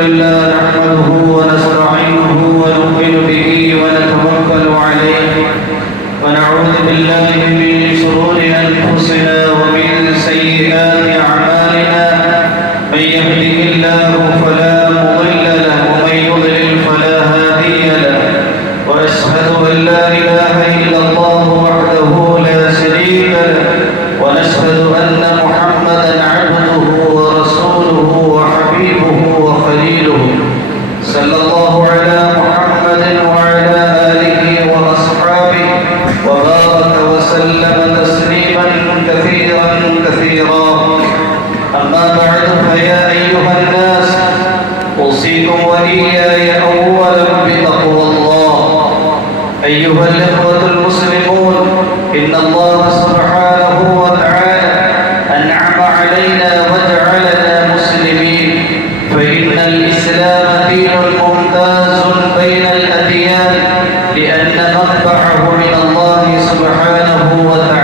لله نحمده ونستعينه ونعوذ بالله من شرور أنفسنا أيها الإخوة المسلمون إن الله سبحانه وتعالى أنعم علينا وجعلنا مسلمين فإن الإسلام دين ممتاز بين الأديان لأن مطبعه من الله سبحانه وتعالى